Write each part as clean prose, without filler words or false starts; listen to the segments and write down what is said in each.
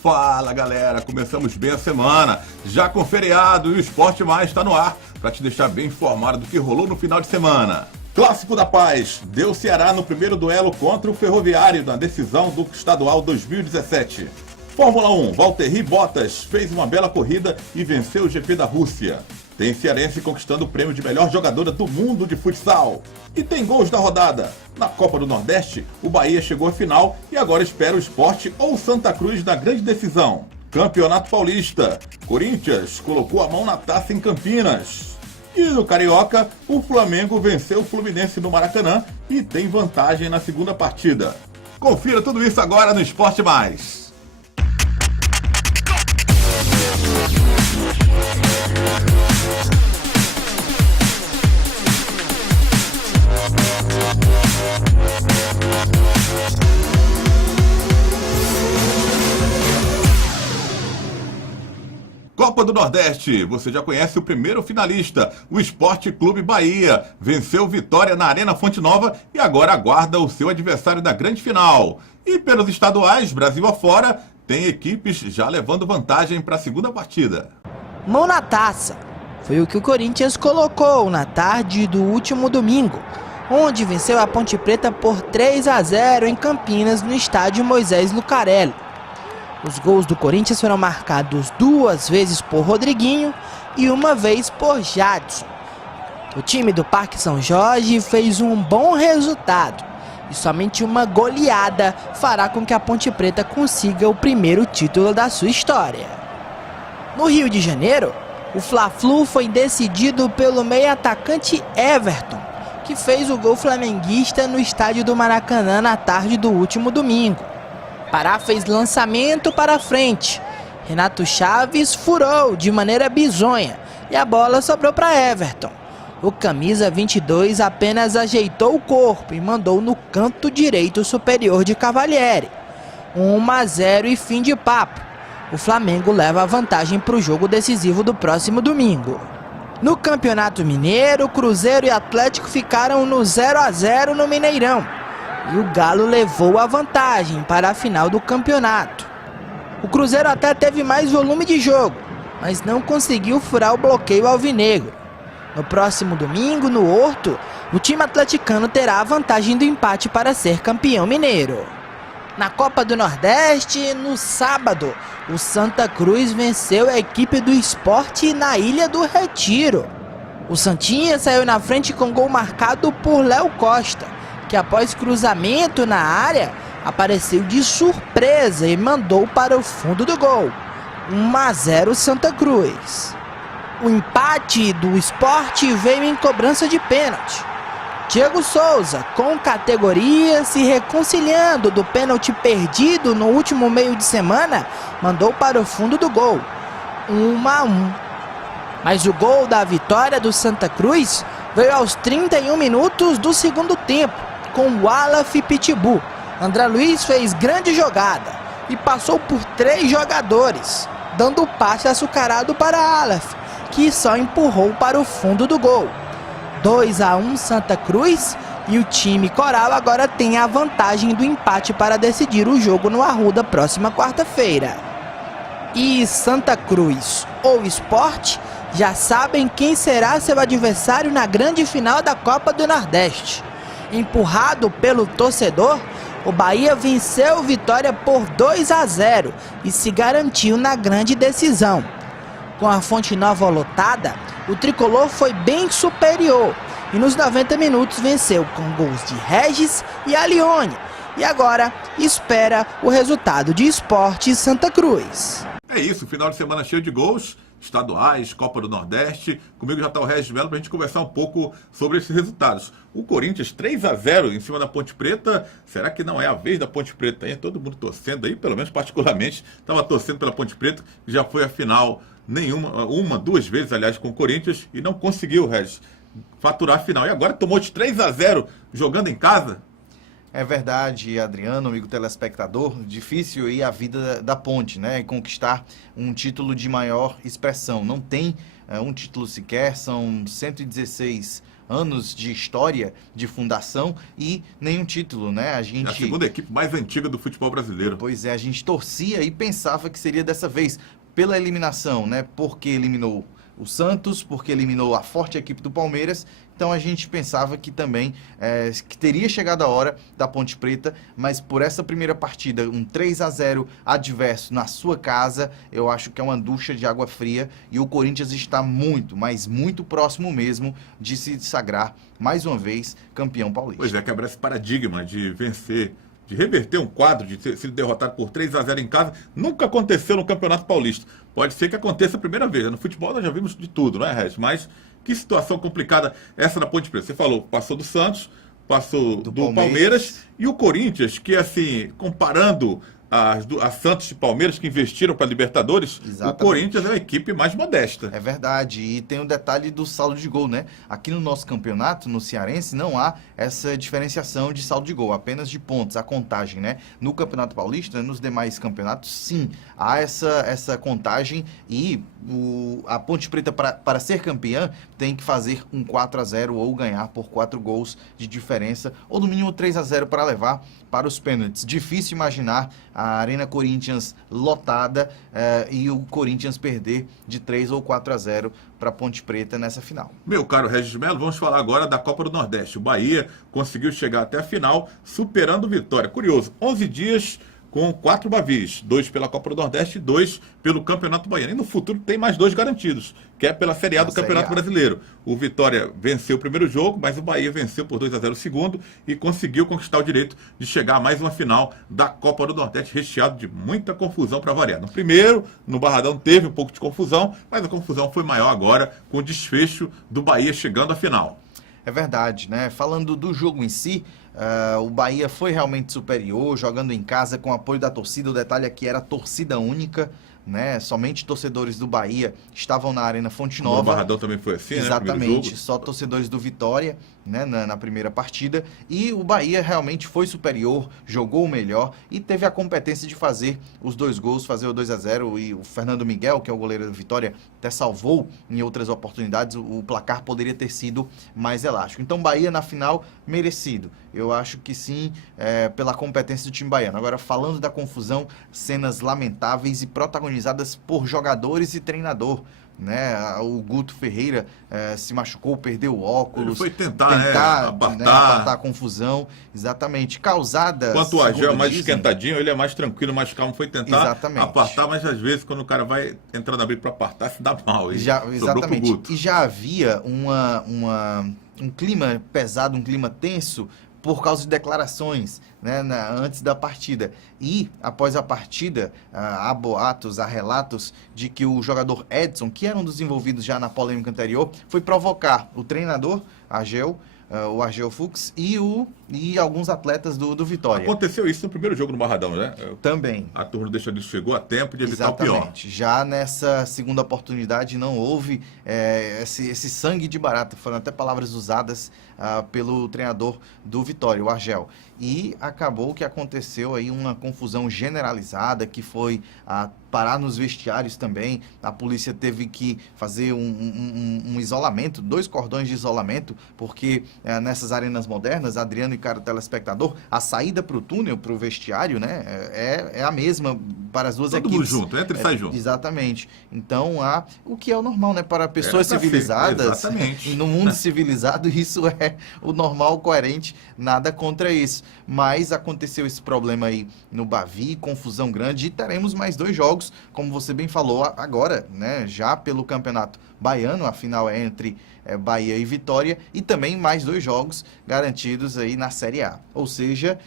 Fala galera, começamos bem a semana, já com feriado e o Esporte Mais está no ar para te deixar bem informado do que rolou no final de semana. Clássico da Paz, deu Ceará no primeiro duelo contra o Ferroviário na decisão do Estadual 2017. Fórmula 1, Valtteri Bottas fez uma bela corrida e venceu o GP da Rússia. Tem cearense conquistando o prêmio de melhor jogadora do mundo de futsal. E tem gols da rodada. Na Copa do Nordeste, o Bahia chegou à final e agora espera o Sport ou Santa Cruz na grande decisão. Campeonato Paulista, Corinthians colocou a mão na taça em Campinas. E no Carioca, o Flamengo venceu o Fluminense no Maracanã e tem vantagem na segunda partida. Confira tudo isso agora no Esporte Mais. Copa do Nordeste, você já conhece o primeiro finalista, o Esporte Clube Bahia. Venceu Vitória na Arena Fonte Nova e agora aguarda o seu adversário na grande final. E pelos estaduais, Brasil afora, tem equipes já levando vantagem para a segunda partida. Mão na taça. Foi o que o Corinthians colocou na tarde do último domingo, onde venceu a Ponte Preta por 3-0 em Campinas, no estádio Moisés Lucarelli. Os gols do Corinthians foram marcados 2 vezes por Rodriguinho e 1 vez por Jadson. O time do Parque São Jorge fez um bom resultado e somente uma goleada fará com que a Ponte Preta consiga o primeiro título da sua história. No Rio de Janeiro, o Fla-Flu foi decidido pelo meio-atacante Everton, que fez o gol flamenguista no estádio do Maracanã na tarde do último domingo. Pará fez lançamento para frente. Renato Chaves furou de maneira bizonha e a bola sobrou para Everton. O camisa 22 apenas ajeitou o corpo e mandou no canto direito superior de Cavalieri. 1-0 e fim de papo. O Flamengo leva a vantagem para o jogo decisivo do próximo domingo. No Campeonato Mineiro, Cruzeiro e Atlético ficaram no 0-0 no Mineirão. E o Galo levou a vantagem para a final do campeonato. O Cruzeiro até teve mais volume de jogo, mas não conseguiu furar o bloqueio alvinegro. No próximo domingo, no Horto, o time atleticano terá a vantagem do empate para ser campeão mineiro. Na Copa do Nordeste, no sábado, o Santa Cruz venceu a equipe do Sport na Ilha do Retiro. O Santinha saiu na frente com gol marcado por Léo Costa, que após cruzamento na área, apareceu de surpresa e mandou para o fundo do gol. 1-0 Santa Cruz. O empate do Sport veio em cobrança de pênalti. Diego Souza, com categoria, se reconciliando do pênalti perdido no último meio de semana, mandou para o fundo do gol. 1-1. Mas o gol da vitória do Santa Cruz veio aos 31 minutos do segundo tempo, com o Wallace Pitbull. André Luiz fez grande jogada e passou por 3 jogadores, dando o passe açucarado para Aleph, que só empurrou para o fundo do gol. 2-1 Santa Cruz, e o time coral agora tem a vantagem do empate para decidir o jogo no Arruda próxima quarta-feira. E Santa Cruz ou Sport já sabem quem será seu adversário na grande final da Copa do Nordeste. Empurrado pelo torcedor, o Bahia venceu Vitória por 2-0 e se garantiu na grande decisão. Com a Fonte Nova lotada, o tricolor foi bem superior e nos 90 minutos venceu com gols de Regis e Alione. E agora espera o resultado de Sport e Santa Cruz. É isso, final de semana cheio de gols, estaduais, Copa do Nordeste. Comigo já está o Regis Melo para a gente conversar um pouco sobre esses resultados. O Corinthians 3-0 em cima da Ponte Preta. Será que não é a vez da Ponte Preta aí? Todo mundo torcendo aí, pelo menos particularmente, estava torcendo pela Ponte Preta, que já foi a final nenhuma, 2 vezes, aliás, com o Corinthians, e não conseguiu, Regis, faturar a final. E agora tomou de 3-0 jogando em casa? É verdade, Adriano, amigo telespectador, difícil ir a vida da Ponte, né? Conquistar um título de maior expressão. Não tem um título sequer, são 116 anos de história, de fundação e nenhum título, né? É a segunda equipe mais antiga do futebol brasileiro. Pois é, a gente torcia e pensava que seria dessa vez, pela eliminação, né? Porque eliminou o Santos, porque eliminou a forte equipe do Palmeiras. Então a gente pensava que também que teria chegado a hora da Ponte Preta, mas por essa primeira partida, um 3-0 adverso na sua casa, eu acho que é uma ducha de água fria e o Corinthians está muito, mas muito próximo mesmo de se sagrar mais uma vez campeão paulista. Pois é, quebrar esse paradigma de vencer, de reverter um quadro, de ter sido derrotado por 3-0 em casa, nunca aconteceu no Campeonato Paulista. Pode ser que aconteça a primeira vez. No futebol nós já vimos de tudo, não é, Regis? Mas que situação complicada essa da Ponte Preta. Você falou, passou do Santos, passou do Palmeiras e o Corinthians, que assim, comparando a Santos e Palmeiras, que investiram para a Libertadores, Exatamente. O Corinthians é a equipe mais modesta. É verdade, e tem o detalhe do saldo de gol, né? Aqui no nosso campeonato, no Cearense, não há essa diferenciação de saldo de gol, apenas de pontos, a contagem, né? No Campeonato Paulista, nos demais campeonatos, sim, há essa contagem e a Ponte Preta, para ser campeã, tem que fazer um 4-0 ou ganhar por 4 gols de diferença, ou no mínimo 3-0 para levar para os pênaltis. Difícil imaginar a Arena Corinthians lotada e o Corinthians perder de 3 ou 4-0 para a Ponte Preta nessa final. Meu caro Regis Melo, vamos falar agora da Copa do Nordeste. O Bahia conseguiu chegar até a final, superando o Vitória. Curioso, 11 dias com 4 Bavis, 2 pela Copa do Nordeste e 2 pelo Campeonato Baiano. E no futuro tem mais 2 garantidos, que é pela Série A do Campeonato Brasileiro. O Vitória venceu o primeiro jogo, mas o Bahia venceu por 2-0 o segundo e conseguiu conquistar o direito de chegar a mais uma final da Copa do Nordeste, recheado de muita confusão para variar. No primeiro, no Barradão, teve um pouco de confusão, mas a confusão foi maior agora com o desfecho do Bahia chegando à final. É verdade, né? Falando do jogo em si, o Bahia foi realmente superior, jogando em casa com o apoio da torcida. O detalhe aqui era torcida única, né? Somente torcedores do Bahia estavam na Arena Fonte Nova. O Barradão também foi assim, exatamente, né? Só torcedores do Vitória, né? Na primeira partida. E o Bahia realmente foi superior, jogou o melhor e teve a competência de fazer os 2 gols, fazer o 2-0. E o Fernando Miguel, que é o goleiro do Vitória, até salvou em outras oportunidades. O placar poderia ter sido mais elástico. Então, Bahia na final, merecido. Eu acho que sim, pela competência do time baiano. Agora, falando da confusão, cenas lamentáveis e protagonizadas por jogadores e treinador, né? O Guto Ferreira se machucou, perdeu o óculos. Ele foi tentar apartar a confusão, exatamente, causada... Enquanto o Agel é mais esquentadinho, ele é mais tranquilo, mais calmo, foi tentar apartar, mas às vezes quando o cara vai entrar na briga para apartar, se dá mal. Exatamente, e já havia um clima pesado, um clima tenso, por causa de declarações, né, antes da partida. E, após a partida, há boatos, há relatos de que o jogador Edson, que era um dos envolvidos já na polêmica anterior, foi provocar o treinador, o Argel Fux, e alguns atletas do Vitória. Aconteceu isso no primeiro jogo no Barradão, né? Também. A turma do Deixadilho chegou a tempo de evitar o pior. Exatamente. Já nessa segunda oportunidade não houve esse sangue de barata. Foram até palavras usadas pelo treinador do Vitória, o Argel. E acabou que aconteceu aí uma confusão generalizada, que foi parar nos vestiários também. A polícia teve que fazer um isolamento, 2 cordões de isolamento, porque nessas arenas modernas, Adriano e caro telespectador, a saída para o túnel, para o vestiário, né, é a mesma para as duas equipes. Todo mundo junto, entra e sai junto. Exatamente. Então, o que é o normal, né? Para pessoas civilizadas, no mundo civilizado, isso é o normal, o coerente, nada contra isso. Mas aconteceu esse problema aí no Bavi, confusão grande, e teremos mais 2 jogos, como você bem falou agora, né? Já pelo Campeonato Baiano, a final é entre Bahia e Vitória, e também mais 2 jogos garantidos aí na Série A. Ou seja,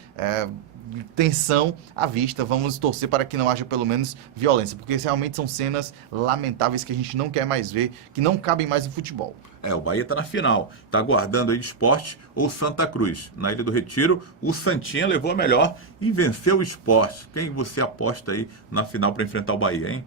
tensão à vista, vamos torcer para que não haja pelo menos violência, porque realmente são cenas lamentáveis que a gente não quer mais ver, que não cabem mais no futebol. O Bahia está na final, está aguardando aí Sport ou Santa Cruz. Na Ilha do Retiro, o Santinha levou a melhor e venceu o Sport. Quem você aposta aí na final para enfrentar o Bahia, hein?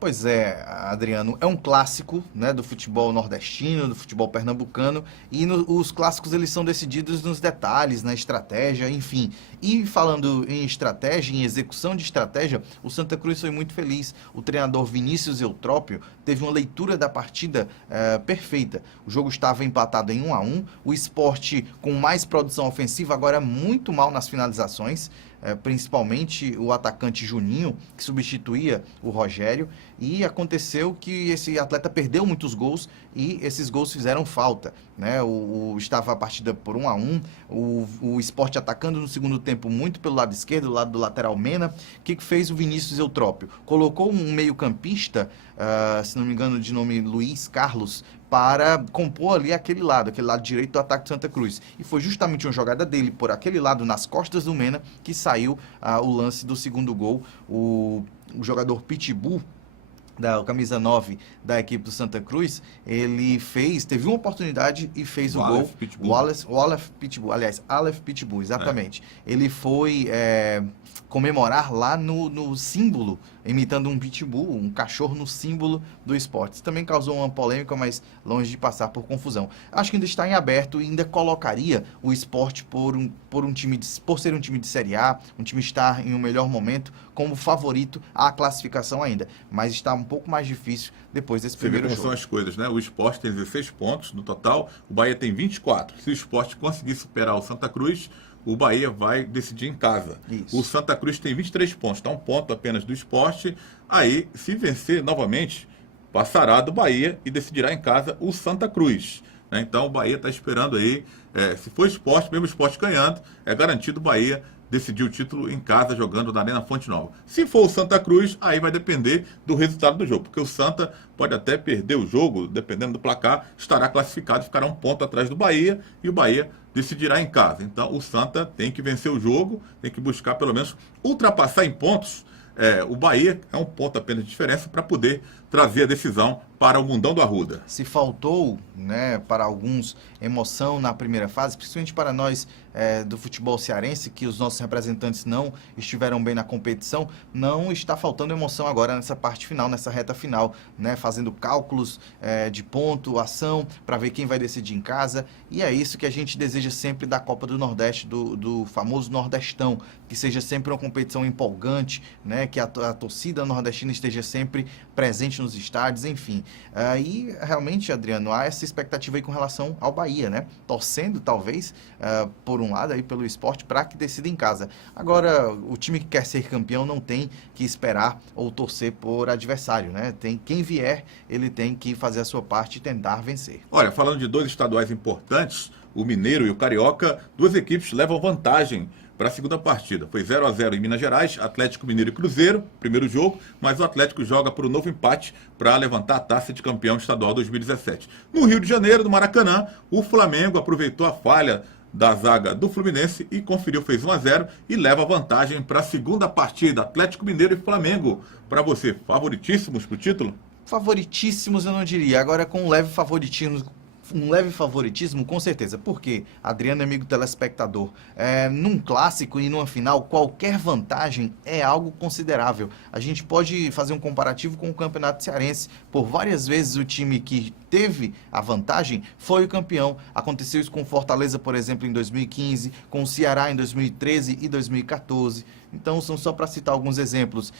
Pois é, Adriano, é um clássico, né, do futebol nordestino, do futebol pernambucano, e os clássicos eles são decididos nos detalhes, na estratégia, enfim. E falando em estratégia, em execução de estratégia, o Santa Cruz foi muito feliz. O treinador Vinícius Eutrópio teve uma leitura da partida perfeita. O jogo estava empatado em 1-1, o Sport com mais produção ofensiva, agora muito mal nas finalizações, principalmente o atacante Juninho, que substituía o Rogério, e aconteceu que esse atleta perdeu muitos gols e esses gols fizeram falta, né? Estava a partida por 1-1, o Sport atacando no segundo tempo muito pelo lado esquerdo, do lado do lateral Mena. O que fez o Vinícius Eutrópio? Colocou um meio-campista, se não me engano de nome Luiz Carlos, para compor ali aquele lado direito do ataque do Santa Cruz. E foi justamente uma jogada dele por aquele lado, nas costas do Mena, que saiu o lance do segundo gol. O jogador Pitbull, da camisa 9 da equipe do Santa Cruz, ele teve uma oportunidade e fez o gol. Pitbull. O Aleph Pitbull, aliás, Aleph Pitbull, exatamente. Ele foi comemorar lá no símbolo, imitando um pitbull, um cachorro no símbolo do esporte. Isso também causou uma polêmica, mas longe de passar por confusão. Acho que ainda está em aberto e ainda colocaria o esporte por ser um time de Série A, um time estar em um melhor momento, como favorito à classificação ainda. Mas está um pouco mais difícil depois desse primeiro jogo. Você vê como são as coisas, né? O Sport tem 16 pontos no total, o Bahia tem 24. Se o Sport conseguir superar o Santa Cruz, o Bahia vai decidir em casa. Isso. O Santa Cruz tem 23 pontos, está um ponto apenas do Sport. Aí, se vencer novamente, passará do Bahia e decidirá em casa o Santa Cruz, né? Então, o Bahia está esperando aí, se for Sport, mesmo o Sport ganhando, é garantido o Bahia decidir o título em casa, jogando na Arena Fonte Nova. Se for o Santa Cruz, aí vai depender do resultado do jogo, porque o Santa pode até perder o jogo, dependendo do placar, estará classificado, ficará um ponto atrás do Bahia, e o Bahia decidirá em casa. Então, o Santa tem que vencer o jogo, tem que buscar pelo menos ultrapassar em pontos o Bahia, é um ponto apenas de diferença para poder trazer a decisão para o Mundão do Arruda. Se faltou, né, para alguns, emoção na primeira fase, principalmente para nós do futebol cearense, que os nossos representantes não estiveram bem na competição, não está faltando emoção agora nessa parte final, nessa reta final, né, fazendo cálculos de pontuação para ver quem vai decidir em casa, e é isso que a gente deseja sempre da Copa do Nordeste, do famoso Nordestão, que seja sempre uma competição empolgante, né, que a torcida nordestina esteja sempre presente nos estádios, enfim. E realmente, Adriano, há essa expectativa aí com relação ao Bahia, né? Torcendo, talvez, por um lado, aí, pelo esporte, para que decida em casa. Agora, o time que quer ser campeão não tem que esperar ou torcer por adversário, né? Quem vier, ele tem que fazer a sua parte e tentar vencer. Olha, falando de dois estaduais importantes, o Mineiro e o Carioca, duas equipes levam vantagem para a segunda partida. Foi 0-0 em Minas Gerais, Atlético Mineiro e Cruzeiro, primeiro jogo, mas o Atlético joga por um novo empate para levantar a taça de campeão estadual 2017. No Rio de Janeiro, no Maracanã, o Flamengo aproveitou a falha da zaga do Fluminense e conferiu, fez 1-0 e leva vantagem para a segunda partida. Atlético Mineiro e Flamengo. Para você, favoritíssimos para o título? Favoritíssimos eu não diria, agora com um leve favoritismo, com certeza. Porque, Adriano, amigo telespectador, num clássico e numa final, qualquer vantagem é algo considerável. A gente pode fazer um comparativo com o Campeonato Cearense. Por várias vezes o time que teve a vantagem foi o campeão. Aconteceu isso com Fortaleza, por exemplo, em 2015, com o Ceará em 2013 e 2014. Então, são só para citar alguns exemplos.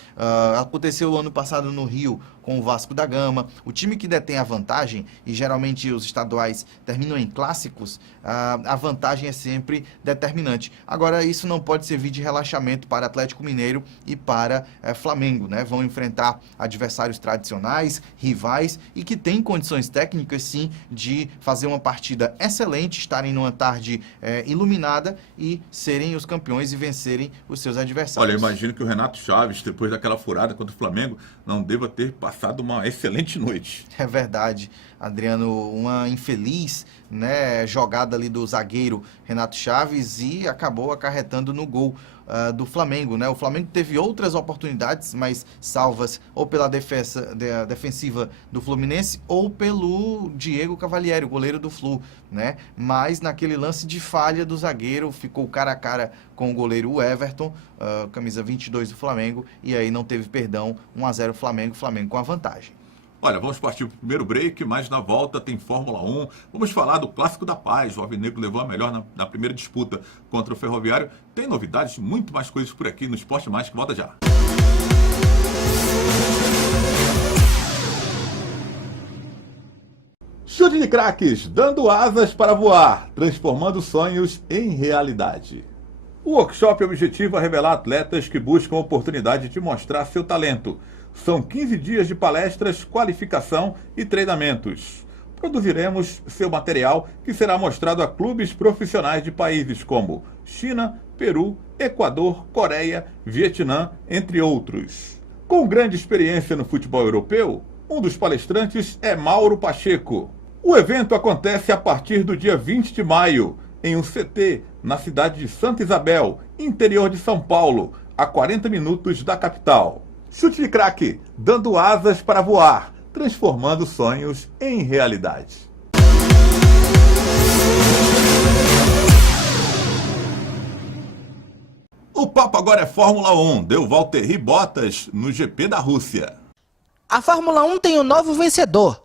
Aconteceu ano passado no Rio com o Vasco da Gama. O time que detém a vantagem, e geralmente os estaduais terminam em clássicos, a vantagem é sempre determinante. Agora, isso não pode servir de relaxamento para Atlético Mineiro e para Flamengo, né? Vão enfrentar adversários tradicionais, rivais, e que têm condições técnicas, sim, de fazer uma partida excelente, estarem numa tarde iluminada e serem os campeões e vencerem os seus adversários. Olha, eu imagino que o Renato Chaves, depois daquela furada contra o Flamengo, não deva ter passado uma excelente noite. É verdade, Adriano, uma infeliz, né, jogada ali do zagueiro Renato Chaves e acabou acarretando no gol. do Flamengo, né? O Flamengo teve outras oportunidades, mas salvas ou pela defensiva do Fluminense ou pelo Diego Cavalieri, o goleiro do Flu, né? Mas naquele lance de falha do zagueiro, ficou cara a cara com o goleiro Everton, camisa 22 do Flamengo, e aí não teve perdão, 1-0 Flamengo com a vantagem. Olha, vamos partir para o primeiro break, mas na volta tem Fórmula 1. Vamos falar do Clássico da Paz. O Alvinegro levou a melhor na primeira disputa contra o Ferroviário. Tem novidades, muito mais coisas por aqui no Esporte Mais, que volta já. Chute de craques, dando asas para voar, transformando sonhos em realidade. O workshop objetiva revelar atletas que buscam a oportunidade de mostrar seu talento. São 15 dias de palestras, qualificação e treinamentos. Produziremos seu material que será mostrado a clubes profissionais de países como China, Peru, Equador, Coreia, Vietnã, entre outros. Com grande experiência no futebol europeu, um dos palestrantes é Mauro Pacheco. O evento acontece a partir do dia 20 de maio, em um CT, na cidade de Santa Isabel, interior de São Paulo, a 40 minutos da capital. Chute de craque, dando asas para voar, transformando sonhos em realidade. O papo agora é Fórmula 1, deu Valtteri Bottas no GP da Rússia. A Fórmula 1 tem um novo vencedor.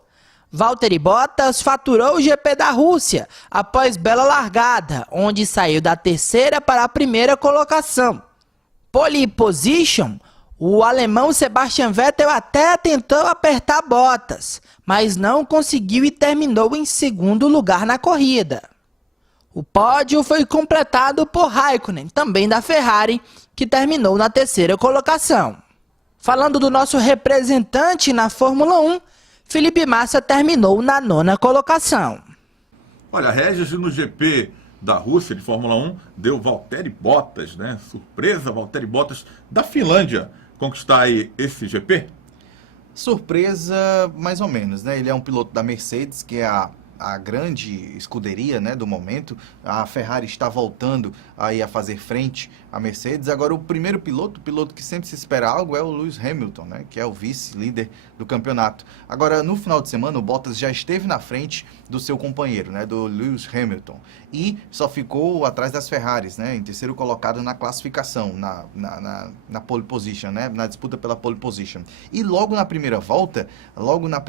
Valtteri Bottas faturou o GP da Rússia após bela largada, onde saiu da terceira para a primeira colocação. Pole position. O alemão Sebastian Vettel até tentou apertar Bottas, mas não conseguiu e terminou em segundo lugar na corrida. O pódio foi completado por Raikkonen, também da Ferrari, que terminou na terceira colocação. Falando do nosso representante na Fórmula 1, Felipe Massa terminou na 9ª colocação. Olha, Regis no GP da Rússia de Fórmula 1 deu Valtteri Bottas, né? Surpresa, Valtteri Bottas da Finlândia conquistar aí esse GP? Surpresa, mais ou menos, né? Ele é um piloto da Mercedes, que é a grande escuderia, né, do momento. A Ferrari está voltando aí a fazer frente à Mercedes. Agora, o primeiro piloto, o piloto que sempre se espera algo, é o Lewis Hamilton, né, que é o vice-líder do campeonato. Agora, no final de semana, o Bottas já esteve na frente do seu companheiro, né, do Lewis Hamilton, e só ficou atrás das Ferraris, né, em terceiro colocado na classificação, na pole position, né, na disputa pela pole position. E logo na primeira volta, no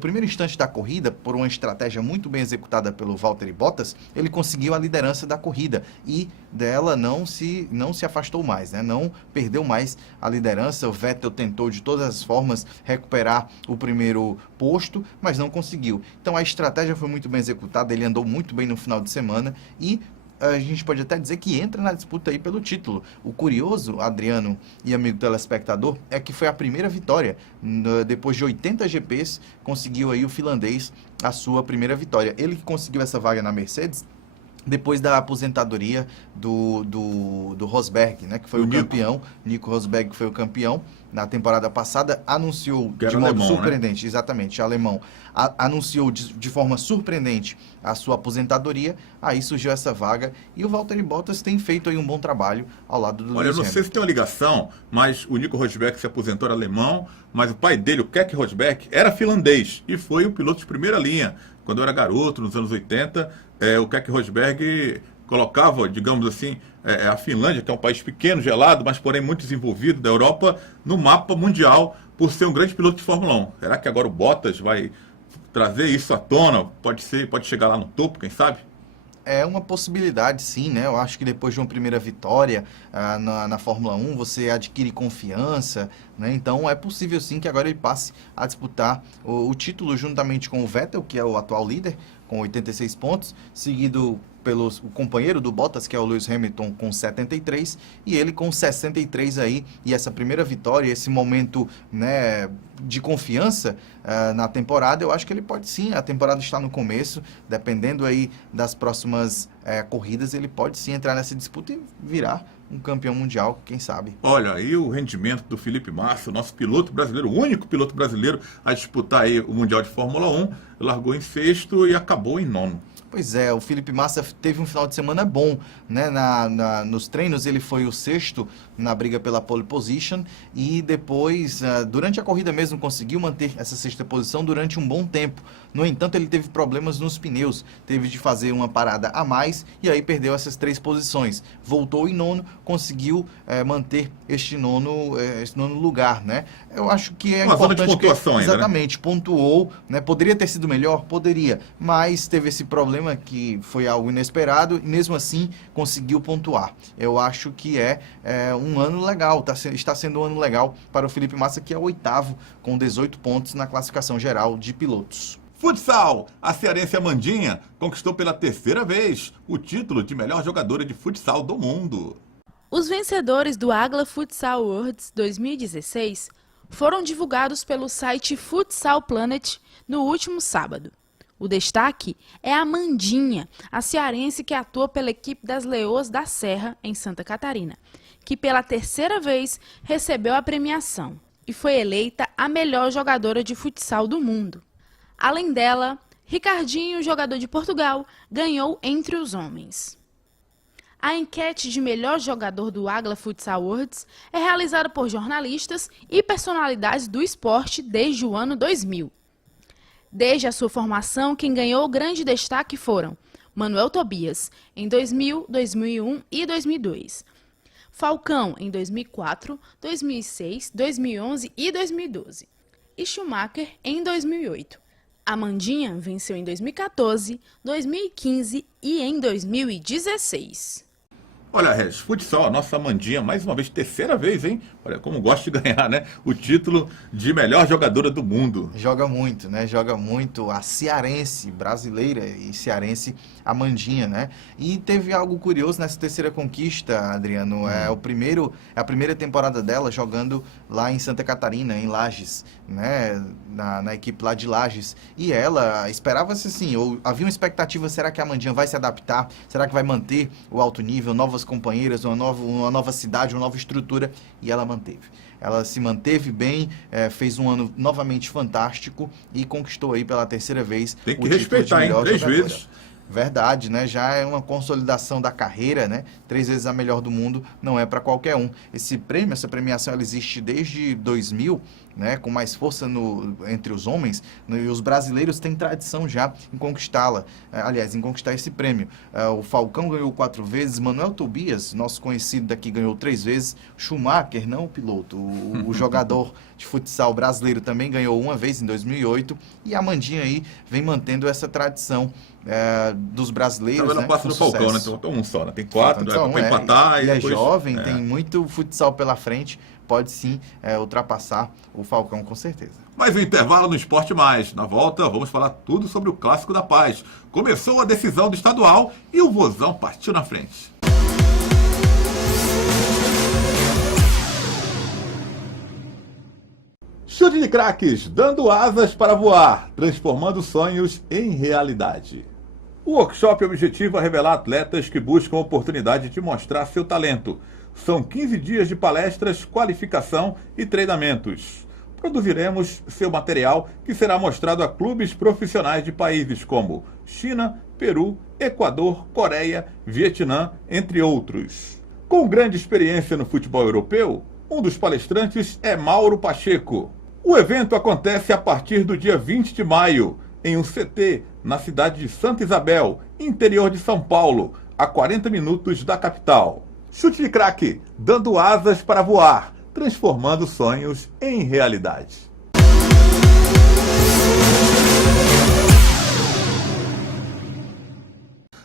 primeiro instante da corrida, por uma estratégia muito bem executada pelo Valtteri Bottas, ele conseguiu a liderança da corrida e dela não se afastou mais, né? Não perdeu mais a liderança. O Vettel tentou de todas as formas recuperar o primeiro posto, mas não conseguiu. Então a estratégia foi muito bem executada, ele andou muito bem no final de semana e a gente pode até dizer que entra na disputa aí pelo título. O curioso, Adriano e amigo telespectador, é que foi a primeira vitória. Depois de 80 GPs, conseguiu aí o finlandês a sua primeira vitória. Ele que conseguiu essa vaga na Mercedes depois da aposentadoria do Rosberg, né, que foi o campeão. Nico Rosberg foi o campeão na temporada passada, anunciou de modo surpreendente, né? Exatamente, alemão, anunciou de forma surpreendente a sua aposentadoria, aí surgiu essa vaga, e o Valtteri Bottas tem feito aí um bom trabalho ao lado do Lewis Hamilton. Olha, eu não sei se tem uma ligação, mas o Nico Rosberg se aposentou, era alemão, mas o pai dele, o Keke Rosberg, era finlandês, e foi o piloto de primeira linha. Quando eu era garoto, nos anos 80, o Keke Rosberg colocava, digamos assim, a Finlândia, que é um país pequeno, gelado, mas porém muito desenvolvido da Europa, no mapa mundial, por ser um grande piloto de Fórmula 1. Será que agora o Bottas vai trazer isso à tona? Pode chegar lá no topo, quem sabe? É uma possibilidade, sim, né? Eu acho que depois de uma primeira vitória na Fórmula 1, você adquire confiança, né? Então é possível, sim, que agora ele passe a disputar o título juntamente com o Vettel, que é o atual líder, com 86 pontos, seguido pelo companheiro do Bottas, que é o Lewis Hamilton, com 73, e ele com 63 aí, e essa primeira vitória, esse momento, né, de confiança na temporada, eu acho que ele pode sim, a temporada está no começo, dependendo aí das próximas corridas, ele pode sim entrar nessa disputa e virar um campeão mundial, quem sabe. Olha, aí o rendimento do Felipe Massa, nosso piloto brasileiro, o único piloto brasileiro a disputar aí o Mundial de Fórmula 1, largou em sexto e acabou em nono. Pois é, o Felipe Massa teve um final de semana bom, né? Nos treinos ele foi o sexto na briga pela pole position e depois, durante a corrida mesmo, conseguiu manter essa sexta posição durante um bom tempo. No entanto, ele teve problemas nos pneus, teve de fazer uma parada a mais e aí perdeu essas 3 posições. Voltou em nono, conseguiu manter este nono lugar, né? Eu acho que é importante zona de pontuação ainda, exatamente, pontuou, né? Poderia ter sido melhor? Poderia, mas teve esse problema que foi algo inesperado e mesmo assim conseguiu pontuar. Eu acho que é um ano legal, está sendo um ano legal para o Felipe Massa, que é o 8º com 18 pontos na classificação geral de pilotos. Futsal, a cearense Amandinha conquistou pela 3ª vez o título de melhor jogadora de futsal do mundo. Os vencedores do Agla Futsal Awards 2016 foram divulgados pelo site Futsal Planet no último sábado. O destaque é a Amandinha, a cearense que atua pela equipe das Leoas da Serra, em Santa Catarina, que pela 3ª vez recebeu a premiação e foi eleita a melhor jogadora de futsal do mundo. Além dela, Ricardinho, jogador de Portugal, ganhou entre os homens. A enquete de melhor jogador do Agla Futsal Awards é realizada por jornalistas e personalidades do esporte desde o ano 2000. Desde a sua formação, quem ganhou grande destaque foram Manuel Tobias, em 2000, 2001 e 2002. Falcão, em 2004, 2006, 2011 e 2012. E Schumacher, em 2008. Amandinha venceu em 2014, 2015 e em 2016. Olha, Regis, futsal, a nossa Amandinha, mais uma vez, 3ª vez, hein? Olha, como gosta de ganhar, né? O título de melhor jogadora do mundo. Joga muito, né? Joga muito a cearense, brasileira e cearense Amandinha, né? E teve algo curioso nessa 3ª conquista, Adriano. É a primeira temporada dela jogando lá em Santa Catarina, em Lages, né? Na equipe lá de Lages. E ela esperava-se assim, ou havia uma expectativa, será que a Amandinha vai se adaptar? Será que vai manter o alto nível, novas companheiras, uma nova cidade, uma nova estrutura? E ela manteve. Ela se manteve bem, fez um ano novamente fantástico e conquistou aí pela 3ª vez o título de melhor jogadora. 3 vezes. Verdade, né? Já é uma consolidação da carreira, né? 3 vezes a melhor do mundo não é para qualquer um. Essa premiação, ela existe desde 2000, né? Com mais força entre os homens, né? E os brasileiros têm tradição já em conquistá-la. Aliás, em conquistar esse prêmio. O Falcão ganhou 4 vezes, Manuel Tobias, nosso conhecido daqui, ganhou 3 vezes. Schumacher, não o piloto, o jogador de futsal brasileiro também ganhou 1 vez em 2008. E a Amandinha aí vem mantendo essa tradição dos brasileiros, né? Não passa no Falcão, né? Tem um só, né? Tem 4, então, para empatar. Ele depois, é jovem, tem muito futsal pela frente, pode sim ultrapassar o Falcão, com certeza. Mais um intervalo no Esporte Mais. Na volta, vamos falar tudo sobre o Clássico da Paz. Começou a decisão do estadual e o Vozão partiu na frente. Chute de craques, dando asas para voar, transformando sonhos em realidade. O workshop objetiva revelar atletas que buscam a oportunidade de mostrar seu talento. São 15 dias de palestras, qualificação e treinamentos. Produziremos seu material que será mostrado a clubes profissionais de países como China, Peru, Equador, Coreia, Vietnã, entre outros. Com grande experiência no futebol europeu, um dos palestrantes é Mauro Pacheco. O evento acontece a partir do dia 20 de maio, em um CT, na cidade de Santa Isabel, interior de São Paulo, a 40 minutos da capital. Chute de craque, dando asas para voar, transformando sonhos em realidade.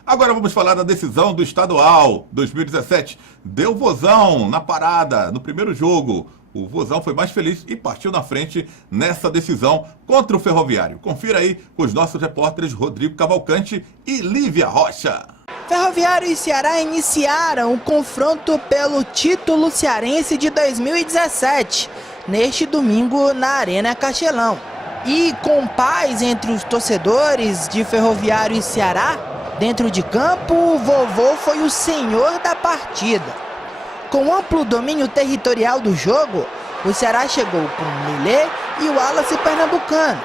Agora vamos falar da decisão do estadual 2017. Deu Vozão na parada, no primeiro jogo. O Vozão foi mais feliz e partiu na frente nessa decisão contra o Ferroviário. Confira aí com os nossos repórteres Rodrigo Cavalcante e Lívia Rocha. Ferroviário e Ceará iniciaram o confronto pelo título cearense de 2017, neste domingo na Arena Castelão. E com paz entre os torcedores de Ferroviário e Ceará, dentro de campo, o vovô foi o senhor da partida. Com amplo domínio territorial do jogo, o Ceará chegou com o Milê e o Wallace pernambucano.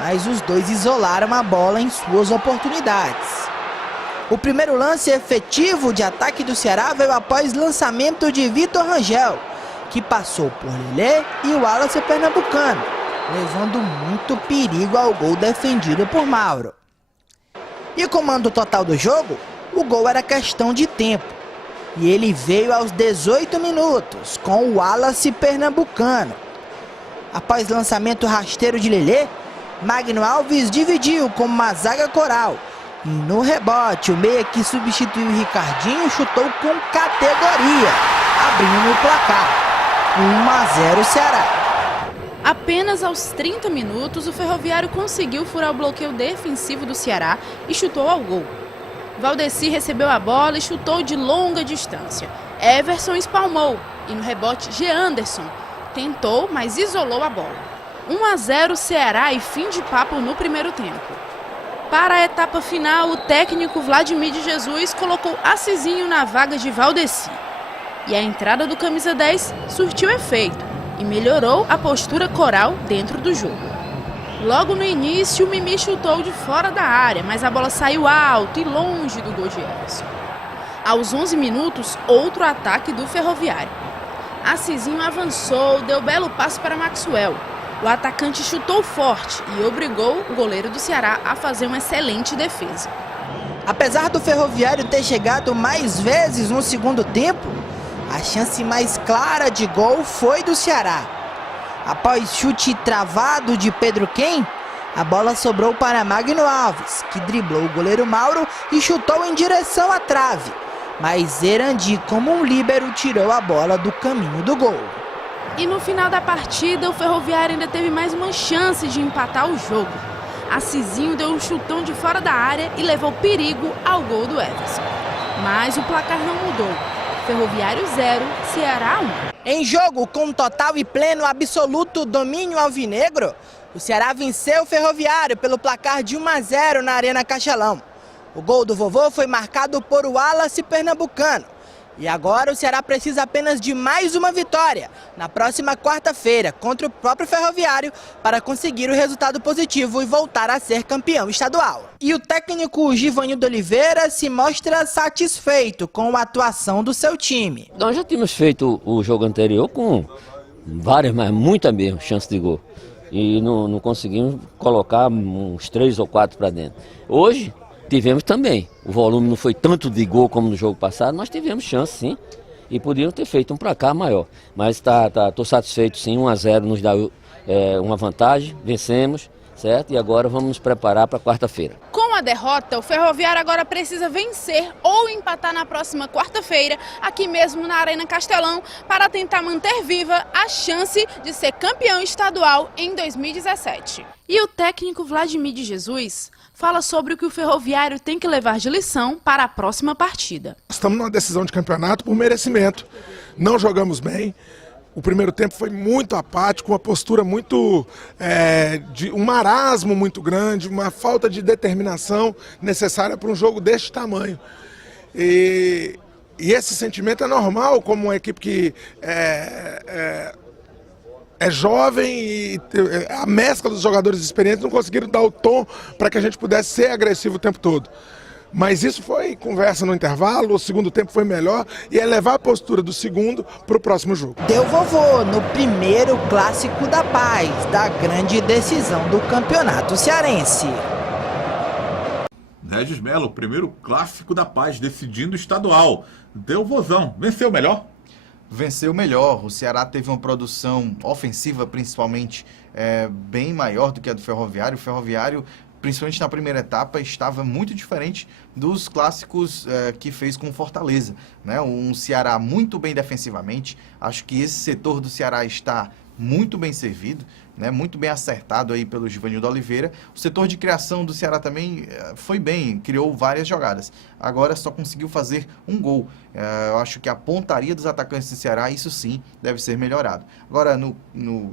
mas os dois isolaram a bola em suas oportunidades. O primeiro lance efetivo de ataque do Ceará veio após lançamento de Vitor Rangel, que passou por Lelê e o Wallace pernambucano, levando muito perigo ao gol defendido por Mauro. E comando total do jogo, o gol era questão de tempo, e ele veio aos 18 minutos, com o Wallace pernambucano. Após lançamento rasteiro de Lelê, Magno Alves dividiu como uma zaga coral, e no rebote, o meia que substituiu o Ricardinho chutou com categoria, abrindo o placar. 1-0 Ceará. Apenas aos 30 minutos, o Ferroviário conseguiu furar o bloqueio defensivo do Ceará e chutou ao gol. Valdeci recebeu a bola e chutou de longa distância. Everson espalmou e no rebote Geanderson tentou, mas isolou a bola. 1-0 Ceará e fim de papo no primeiro tempo. Para a etapa final, o técnico Vladimir de Jesus colocou Acizinho na vaga de Valdeci. E a entrada do camisa 10 surtiu efeito e melhorou a postura coral dentro do jogo. Logo no início, o Mimi chutou de fora da área, mas a bola saiu alto e longe do gol de Everson. Aos 11 minutos, outro ataque do Ferroviário. Acizinho avançou, deu belo passe para Maxwell. O atacante chutou forte e obrigou o goleiro do Ceará a fazer uma excelente defesa. Apesar do Ferroviário ter chegado mais vezes no segundo tempo, a chance mais clara de gol foi do Ceará. Após chute travado de Pedro Quem, a bola sobrou para Magno Alves, que driblou o goleiro Mauro e chutou em direção à trave. Mas Erandi, como um líbero, tirou a bola do caminho do gol. E no final da partida, o Ferroviário ainda teve mais uma chance de empatar o jogo. Acizinho deu um chutão de fora da área e levou perigo ao gol do Everson. Mas o placar não mudou. Ferroviário 0, Ceará 1. Em jogo com total e pleno absoluto domínio alvinegro, o Ceará venceu o Ferroviário pelo placar de 1-0 na Arena Castelão. O gol do vovô foi marcado por Wallace pernambucano. E agora o Ceará precisa apenas de mais uma vitória na próxima quarta-feira contra o próprio Ferroviário para conseguir o resultado positivo e voltar a ser campeão estadual. E o técnico Givanildo Oliveira se mostra satisfeito com a atuação do seu time. Nós já tínhamos feito o jogo anterior com várias, mas muita mesmo, chance de gol. E não conseguimos colocar uns 3 ou 4 para dentro. Hoje tivemos também. O volume não foi tanto de gol como no jogo passado, nós tivemos chance sim. E poderiam ter feito um placar maior. Mas estou satisfeito sim, 1-0 nos dá uma vantagem, vencemos, certo? E agora vamos nos preparar para quarta-feira. Com a derrota, o Ferroviário agora precisa vencer ou empatar na próxima quarta-feira, aqui mesmo na Arena Castelão, para tentar manter viva a chance de ser campeão estadual em 2017. E o técnico Vladimir de Jesus fala sobre o que o Ferroviário tem que levar de lição para a próxima partida. Estamos numa decisão de campeonato por merecimento. Não jogamos bem. O primeiro tempo foi muito apático, uma postura muito... de um marasmo muito grande, uma falta de determinação necessária para um jogo deste tamanho. E esse sentimento é normal, como uma equipe que é jovem e a mescla dos jogadores experientes não conseguiram dar o tom para que a gente pudesse ser agressivo o tempo todo. Mas isso foi conversa no intervalo, o segundo tempo foi melhor e é levar a postura do segundo para o próximo jogo. Deu vovô no primeiro clássico da paz, da grande decisão do campeonato cearense. Regis Melo, o primeiro clássico da paz, decidindo o estadual. Deu vozão, venceu melhor. Venceu melhor, o Ceará teve uma produção ofensiva principalmente bem maior do que a do Ferroviário. O Ferroviário, principalmente na primeira etapa, estava muito diferente dos clássicos que fez com o Fortaleza, né? Um Ceará muito bem defensivamente, acho que esse setor do Ceará está muito bem servido, né? Muito bem acertado aí pelo Givanildo Oliveira. O setor de criação do Ceará também foi bem, criou várias jogadas. Agora só conseguiu fazer um gol. Eu acho que a pontaria dos atacantes do Ceará, isso sim, deve ser melhorado. Agora,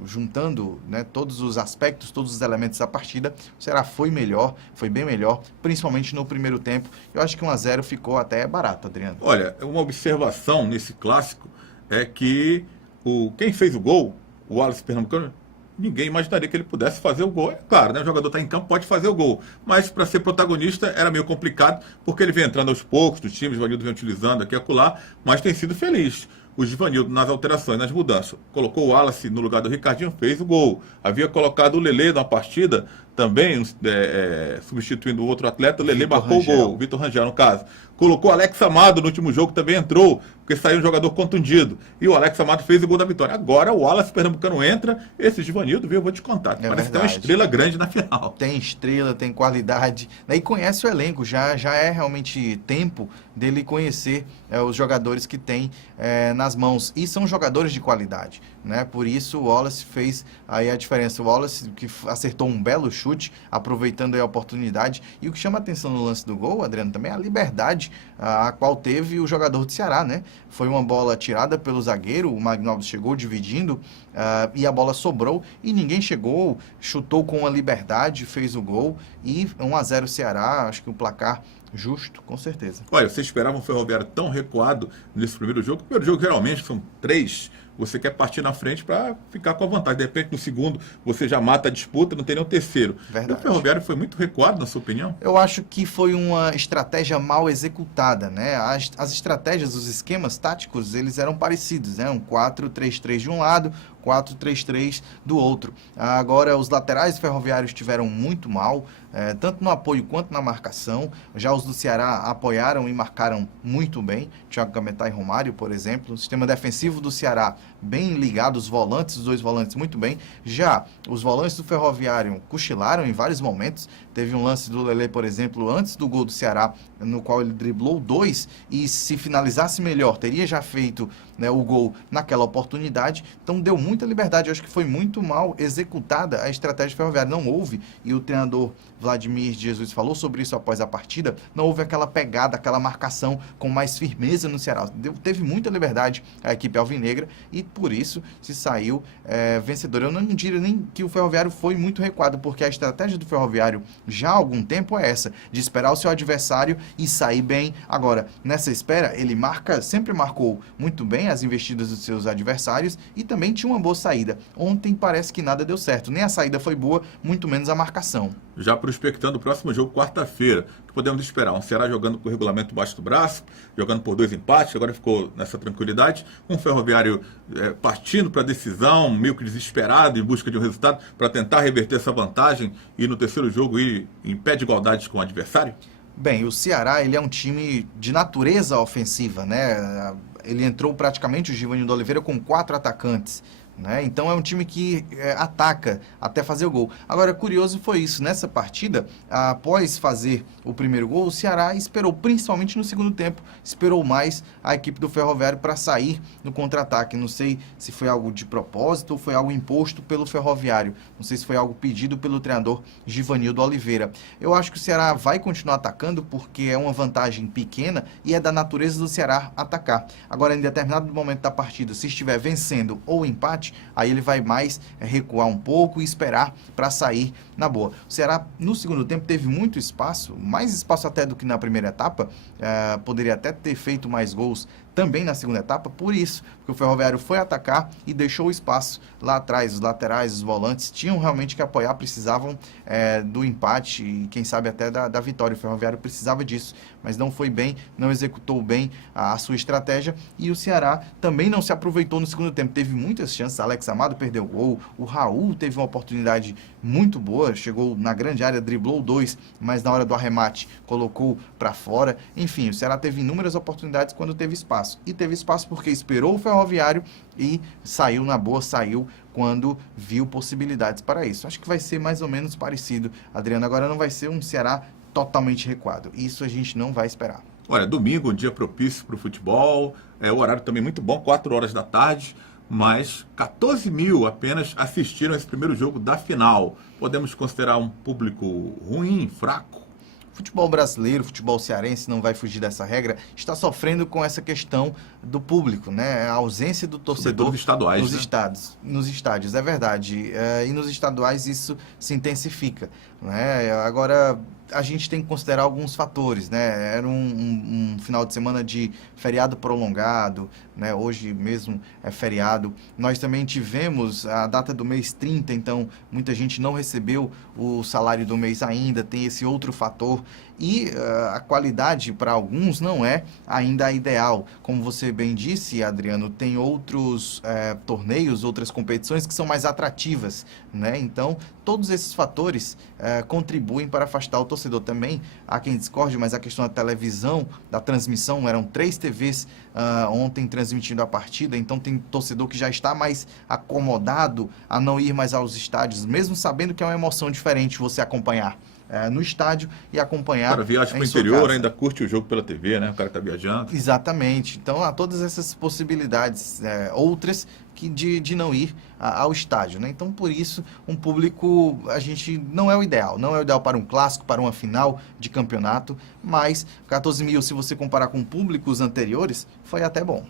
juntando, né, todos os aspectos, todos os elementos da partida, o Ceará foi melhor, foi bem melhor, principalmente no primeiro tempo. Eu acho que 1-0 ficou até barato, Adriano. Olha, uma observação nesse clássico é que quem fez o gol, o Wallace pernambucano, ninguém imaginaria que ele pudesse fazer o gol. É claro, né? O jogador está em campo, pode fazer o gol. Mas para ser protagonista era meio complicado, porque ele vem entrando aos poucos, dos times, o Givanildo vem utilizando aqui e acolá, mas tem sido feliz. O Givanildo, nas alterações, nas mudanças, colocou o Wallace no lugar do Ricardinho, fez o gol. Havia colocado o Lelê na partida, também substituindo o outro atleta, o Lelê marcou o gol, o Vitor Rangel no caso. Colocou o Alex Amado no último jogo, também entrou, porque saiu um jogador contundido. E o Alex Amado fez o gol da vitória. Agora o Wallace Pernambucano entra, esse Givanildo, viu, eu vou te contar. Parece que tem uma estrela grande na final. Tem estrela, tem qualidade, e conhece o elenco, já é realmente tempo dele conhecer os jogadores que tem nas mãos. E são jogadores de qualidade, né? Por isso o Wallace fez aí a diferença. O Wallace que acertou um belo chute, aproveitando aí a oportunidade. E o que chama a atenção no lance do gol, Adriano, também é a liberdade a qual teve o jogador do Ceará, né? Foi uma bola tirada pelo zagueiro, o Magnaldo chegou dividindo e a bola sobrou e ninguém chegou, chutou com a liberdade, fez o gol e 1-0 Ceará, acho que o placar justo, com certeza. Olha, você esperava um Ferroviário tão recuado nesse primeiro jogo? O primeiro jogo geralmente são 3, você quer partir na frente para ficar com a vantagem. De repente, no segundo, você já mata a disputa, não tem nem o terceiro. Verdade. O Ferroviário foi muito recuado, na sua opinião? Eu acho que foi uma estratégia mal executada, né? As estratégias, os esquemas táticos, eles eram parecidos, né? Um 4-3-3 de um lado, 4-3-3 do outro. Agora, os laterais ferroviários estiveram muito mal, tanto no apoio quanto na marcação. Já os do Ceará apoiaram e marcaram muito bem. Thiago Cametá e Romário, por exemplo. O sistema defensivo do Ceará bem ligado, os volantes, os dois volantes muito bem. Já os volantes do Ferroviário cochilaram em vários momentos. Teve um lance do Lelê, por exemplo, antes do gol do Ceará, no qual ele driblou 2 e se finalizasse melhor, teria já feito, né, o gol naquela oportunidade. Então deu muita liberdade. Eu acho que foi muito mal executada a estratégia ferroviária. Não houve, e o treinador Vladimir Jesus falou sobre isso após a partida, não houve aquela pegada, aquela marcação com mais firmeza no Ceará. Teve muita liberdade a equipe alvinegra e por isso se saiu vencedor. Eu não diria nem que o Ferroviário foi muito recuado, porque a estratégia do Ferroviário já há algum tempo é essa, de esperar o seu adversário e sair bem. Agora, nessa espera, ele sempre marcou muito bem as investidas dos seus adversários e também tinha uma boa saída. Ontem parece que nada deu certo, nem a saída foi boa, muito menos a marcação. Já prospectando o próximo jogo, quarta-feira, que podemos esperar? Um Ceará jogando com o regulamento baixo do braço, jogando por 2 empates, agora ficou nessa tranquilidade. Um Ferroviário partindo para a decisão, meio que desesperado, em busca de um resultado, para tentar reverter essa vantagem e no terceiro jogo ir em pé de igualdade com o adversário? Bem, o Ceará, ele é um time de natureza ofensiva, né? Ele entrou praticamente, o Givanildo Oliveira, com 4 atacantes. Né? Então é um time que ataca até fazer o gol. Agora, curioso foi isso, nessa partida, após fazer o primeiro gol, o Ceará esperou, principalmente no segundo tempo, esperou mais a equipe do Ferroviário para sair no contra-ataque. Não sei se foi algo de propósito ou foi algo imposto pelo Ferroviário. Não sei se foi algo pedido pelo treinador Givanildo Oliveira. Eu acho que o Ceará vai continuar atacando porque é uma vantagem pequena e é da natureza do Ceará atacar. Agora, em determinado momento da partida, se estiver vencendo ou empate, aí ele vai mais recuar um pouco e esperar para sair na boa. O Ceará, no segundo tempo, teve muito espaço, mais espaço até do que na primeira etapa, poderia até ter feito mais gols também na segunda etapa, por isso, porque o Ferroviário foi atacar e deixou o espaço lá atrás. Os laterais, os volantes tinham realmente que apoiar, precisavam do empate e quem sabe até da vitória. O Ferroviário precisava disso, mas não foi bem, não executou bem a sua estratégia e o Ceará também não se aproveitou no segundo tempo. Teve muitas chances, Alex Amado perdeu o gol, o Raul teve uma oportunidade muito boa, chegou na grande área, driblou 2, mas na hora do arremate colocou para fora. Enfim, o Ceará teve inúmeras oportunidades quando teve espaço. E teve espaço porque esperou o Ferroviário e saiu na boa, saiu quando viu possibilidades para isso. Acho que vai ser mais ou menos parecido, Adriano. Agora não vai ser um Ceará totalmente recuado. Isso a gente não vai esperar. Olha, domingo, um dia propício para o futebol, o horário também muito bom, 4 horas da tarde, mas 14 mil apenas assistiram esse primeiro jogo da final. Podemos considerar um público ruim, fraco? futebol brasileiro, futebol cearense, não vai fugir dessa regra, está sofrendo com essa questão do público, né? A ausência do torcedor estaduais, nos estádios, é verdade. E nos estaduais isso se intensifica, né? Agora, a gente tem que considerar alguns fatores, né? Era um final de semana de feriado prolongado, né? Hoje mesmo é feriado. Nós também tivemos a data do mês 30, então muita gente não recebeu o salário do mês ainda, tem esse outro fator. E a qualidade para alguns não é ainda a ideal. Como você bem disse, Adriano, tem outros torneios, outras competições que são mais atrativas, né? Então, todos esses fatores contribuem para afastar o torcedor. Também há quem discorde, mas a questão da televisão, da transmissão, eram 3 TVs ontem transmitindo a partida, então tem torcedor que já está mais acomodado a não ir mais aos estádios, mesmo sabendo que é uma emoção diferente você acompanhar no estádio e acompanhar. O cara viaja para o interior, ainda curte o jogo pela TV, né? O cara está viajando. Exatamente. Então há todas essas possibilidades, outras que de não ir ao estádio, né? Então por isso um público a gente não é o ideal para um clássico, para uma final de campeonato, mas 14 mil, se você comparar com públicos anteriores, foi até bom.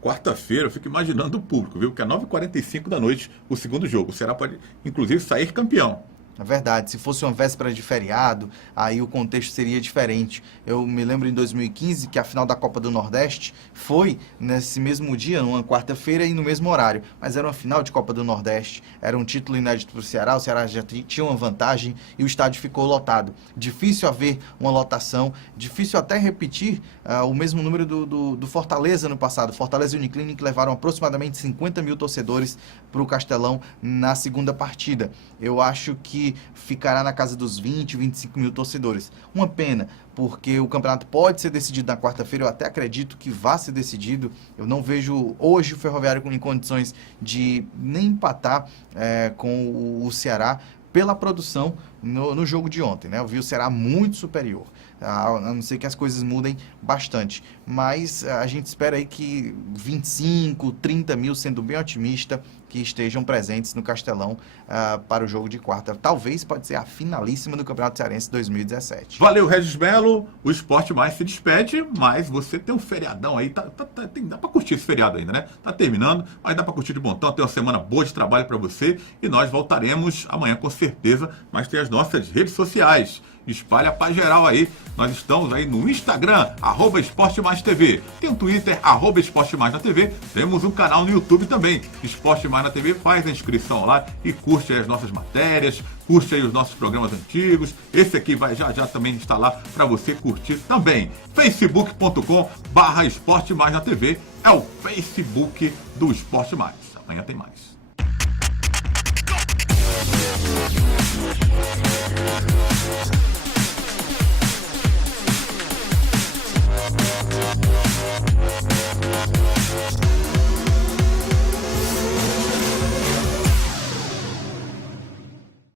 Quarta-feira eu fico imaginando o público, viu? Que é 9h45 da noite o segundo jogo. O Ceará pode inclusive sair campeão. É verdade, se fosse uma véspera de feriado, aí o contexto seria diferente. Eu me lembro em 2015 que a final da Copa do Nordeste foi nesse mesmo dia, numa quarta-feira e no mesmo horário. Mas era uma final de Copa do Nordeste, era um título inédito para o Ceará já tinha uma vantagem e o estádio ficou lotado. Difícil haver uma lotação, difícil até repetir o mesmo número do Fortaleza no passado. Fortaleza e Uniclinic levaram aproximadamente 50 mil torcedores para o Castelão na segunda partida. Eu acho que ficará na casa dos 20, 25 mil torcedores. Uma pena, porque o campeonato pode ser decidido na quarta-feira, eu até acredito que vá ser decidido. Eu não vejo hoje o Ferroviário em condições de nem empatar com o Ceará pela produção no jogo de ontem, né? Eu vi o Ceará muito superior, a não ser que as coisas mudem bastante. Mas a gente espera aí que 25, 30 mil, sendo bem otimista, que estejam presentes no Castelão para o jogo de quarta. Talvez pode ser a finalíssima do Campeonato Cearense 2017. Valeu, Regis Melo. O Esporte Mais se despede, mas você tem um feriadão aí. Dá para curtir esse feriado ainda, né? Tá terminando, mas dá para curtir de montão. Tem uma semana boa de trabalho para você e nós voltaremos amanhã com certeza, mas tem as nossas redes sociais. Espalha pra geral aí. Nós estamos aí no Instagram, @EsporteMaisTV. Tem o Twitter, @EsporteMaisNaTV. Temos um canal no YouTube também, Esporte Mais na TV. Faz a inscrição lá e curte aí as nossas matérias, curte aí os nossos programas antigos. Esse aqui vai já também estar lá para você curtir também. facebook.com/Esporte Mais na TV é o Facebook do Esporte Mais. Amanhã tem mais.